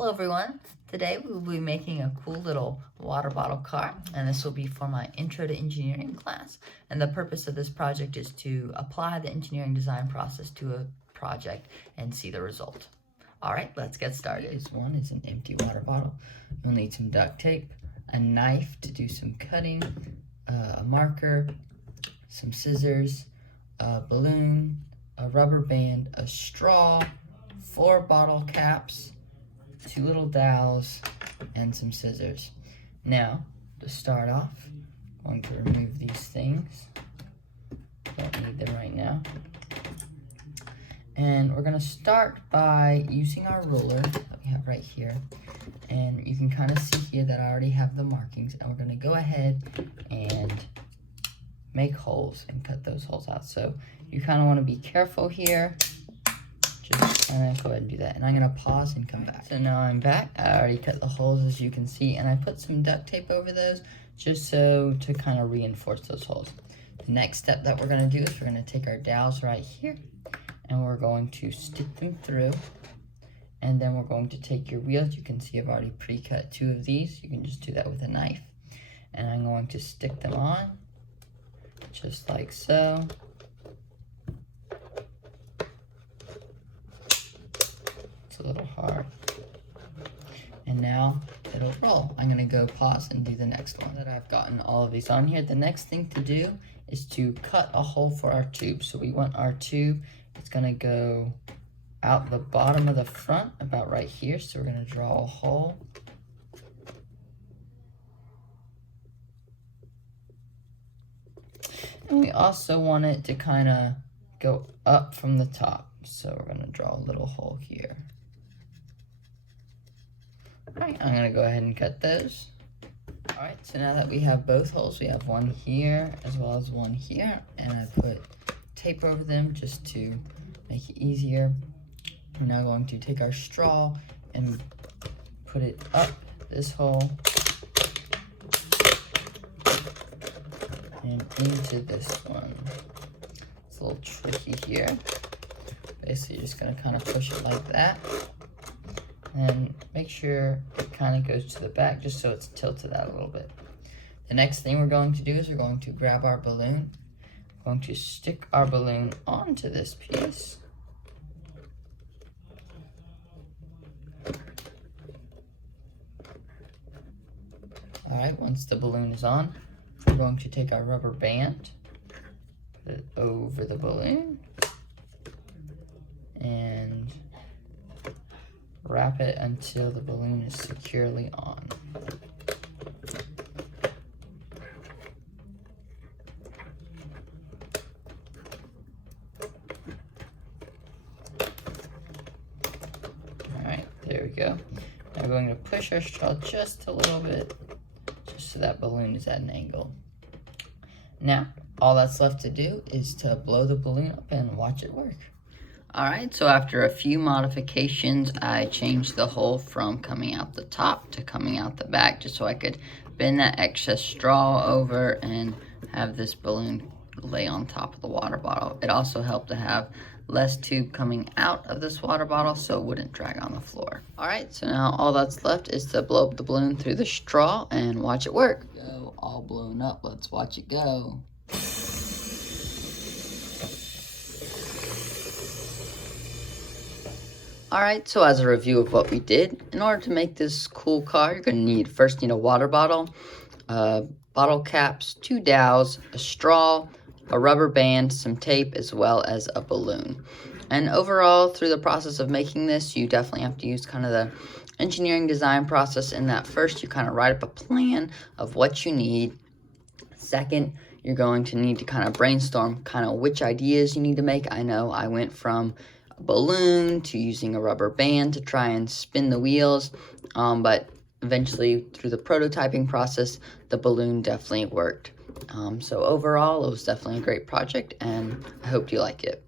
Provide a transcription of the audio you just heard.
Hello everyone. Today we will be making a cool little water bottle car, and this will be for my Intro to Engineering class. And the purpose of this project is to apply the engineering design process to a project and see the result. All right, let's get started. One is an empty water bottle. You'll need some duct tape, a knife to do some cutting, a marker, some scissors, a balloon, a rubber band, a straw, 4 bottle caps, 2 little dowels, and some scissors. Now, to start off, I'm going to remove these things. Don't need them right now. And we're going to start by using our ruler that we have right here. And you can kind of see here that I already have the markings. And we're going to go ahead and make holes and cut those holes out. So you kind of want to be careful here. Just kind of go ahead and do that. And I'm going to pause and come back. So now I'm back. I already cut the holes, as you can see. And I put some duct tape over those just so to kind of reinforce those holes. The next step that we're going to do is we're going to take our dowels right here. And we're going to stick them through. And then we're going to take your wheels. You can see I've already pre-cut 2 of these. You can just do that with a knife. And I'm going to stick them on, just like so. It's a little hard. And now it'll roll. I'm gonna go pause and do the next one. Now that I've gotten all of these on here, the next thing to do is to cut a hole for our tube. So we want our tube, it's gonna go out the bottom of the front, about right here. So we're gonna draw a hole. And we also want it to kind of go up from the top. So we're gonna draw a little hole here. All right, I'm gonna go ahead and cut those. All right, so now that we have both holes, we have one here as well as one here, and I put tape over them just to make it easier. We're now going to take our straw and put it up this hole and into this one. It's a little tricky here. Basically, you're just gonna kind of push it like that. And make sure it kind of goes to the back just so it's tilted out a little bit. The next thing we're going to do is we're going to grab our balloon. We're going to stick our balloon onto this piece. All right, once the balloon is on, we're going to take our rubber band, put it over the balloon, and wrap it until the balloon is securely on. All right, there we go. Now we're going to push our straw just a little bit, just so that balloon is at an angle. Now, all that's left to do is to blow the balloon up and watch it work. All right, so after a few modifications, I changed the hole from coming out the top to coming out the back, just so I could bend that excess straw over and have this balloon lay on top of the water bottle. It also helped to have less tube coming out of this water bottle so it wouldn't drag on the floor. All right, so now all that's left is to blow up the balloon through the straw and watch it work. Go, all blown up, let's watch it go. All right, so as a review of what we did, in order to make this cool car, you're gonna first need a water bottle, bottle caps, 2 dowels, a straw, a rubber band, some tape, as well as a balloon. And overall, through the process of making this, you definitely have to use kind of the engineering design process in that first you kind of write up a plan of what you need. Second, you're going to need to kind of brainstorm kind of which ideas you need to make. I know I went from balloon to using a rubber band to try and spin the wheels, but eventually through the prototyping process the balloon definitely worked. So overall it was definitely a great project and I hope you like it.